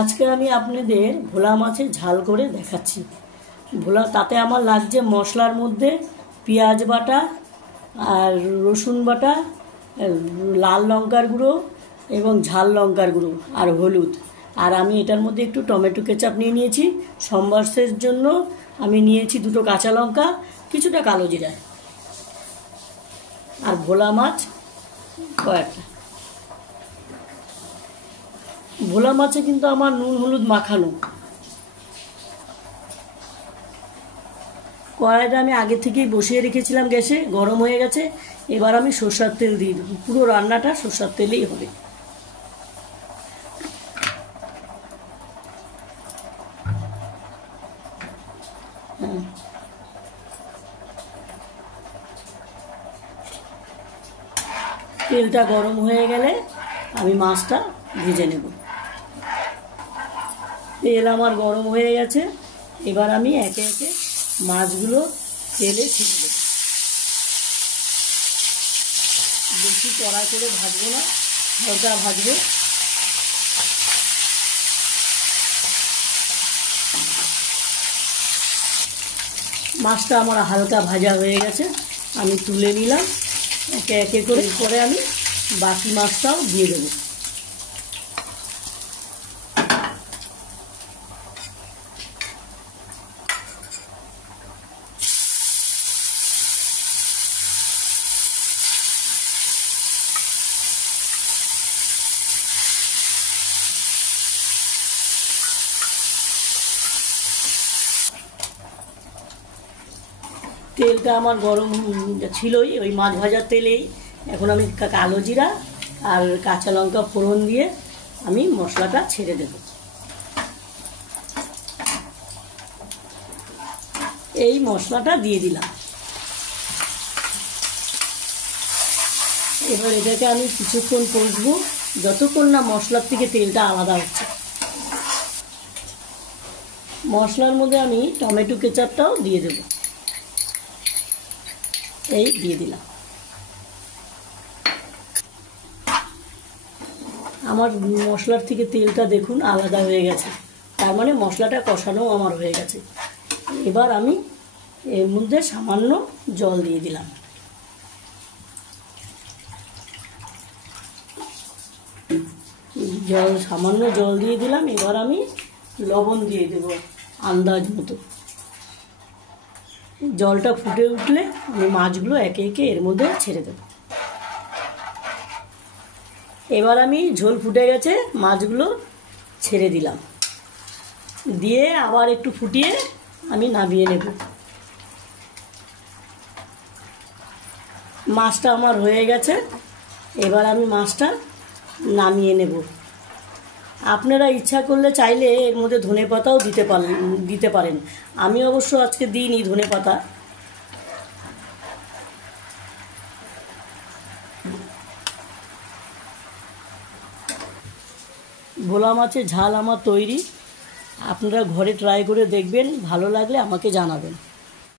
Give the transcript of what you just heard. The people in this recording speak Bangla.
আজকে আমি আপনাদের ভোলা মাছের ঝাল করে দেখাচ্ছি। তাতে আমার লাগছে মশলার মধ্যে পেঁয়াজ বাটা আর রসুন বাটা, লাল লঙ্কার গুঁড়ো এবং ঝাল লঙ্কার গুঁড়ো আর হলুদ। আর আমি এটার মধ্যে একটু টমেটো কেচাপ নিয়ে নিয়েছি। সম্বারের জন্য আমি নিয়েছি 2টো কাঁচা লঙ্কা, কিছুটা কালো জিরা আর ভোলা মাছ কয়েকটা। ভোলা মাছে কিন্তু আমার নুন হলুদ মাখানো। কড়াইটা আমি আগে থেকেই বসিয়ে রেখেছিলাম, গ্যাসে গরম হয়ে গেছে। এবার আমি সরষের তেল দিয়ে দেবো। পুরো রান্নাটা সরষের তেলেই হবে। তেলটা গরম হয়ে গেলে আমি মাছটা ভেজে নেব। তেল আমার গরম হয়ে গেছে। এবার আমি একে একে মাছগুলো তেলে ছেড়ে দেব। বেশি কড়া করে ভাজবো না, হালকা ভাজবো। মাছটা আমার হালকা ভাজা হয়ে গেছে, আমি তুলে নিলাম। একে একে করে পরে আমি বাকি মাছটাও দিয়ে দেবো। তেলটা আমার গরম ছিলই, ওই মাছ ভাজার তেলেই। এখন আমি কালো জিরা আর কাঁচা লঙ্কা ফোড়ন দিয়ে আমি মশলাটা ছেড়ে দেব। এই মশলাটা দিয়ে দিলাম। এবার এটাকে আমি কিছুক্ষণ কষবো, যতক্ষণ না মশলার থেকে তেলটা আলাদা হচ্ছে। মশলার মধ্যে আমি টমেটো কেচাপটাও দিয়ে দেব। এই দিয়ে দিলাম। আমার মশলার থেকে তেলটা দেখুন আলাদা হয়ে গেছে, তার মানে মশলাটা কষানো আমার হয়ে গেছে। এবার আমি এর মধ্যে সামান্য জল দিয়ে দিলাম। সামান্য জল দিয়ে দিলাম। এবার আমি লবণ দিয়ে দেব আন্দাজ মতো। জলটা ফুটে উঠলে আমি মাছগুলো একে একে এর মধ্যে ছেড়ে দেব। এবার আমি ঝোল ফুটে গেছে, মাছগুলো ছেড়ে দিলাম। দিয়ে আবার একটু ফুটিয়ে আমি নামিয়ে নেব। মাছটা আমার হয়ে গেছে। এবার আমি মাছটা নামিয়ে নেব। আপনারা ইচ্ছা করলে চাইলে এর মধ্যে ধনেপাতাও দিতে পারেন। আমি অবশ্য আজকে দিইনি ধনেপাতা। ভোলা মাছের ঝাল আমার তৈরি। আপনারা ঘরে ট্রাই করে দেখবেন, ভালো লাগলে আমাকে জানাবেন।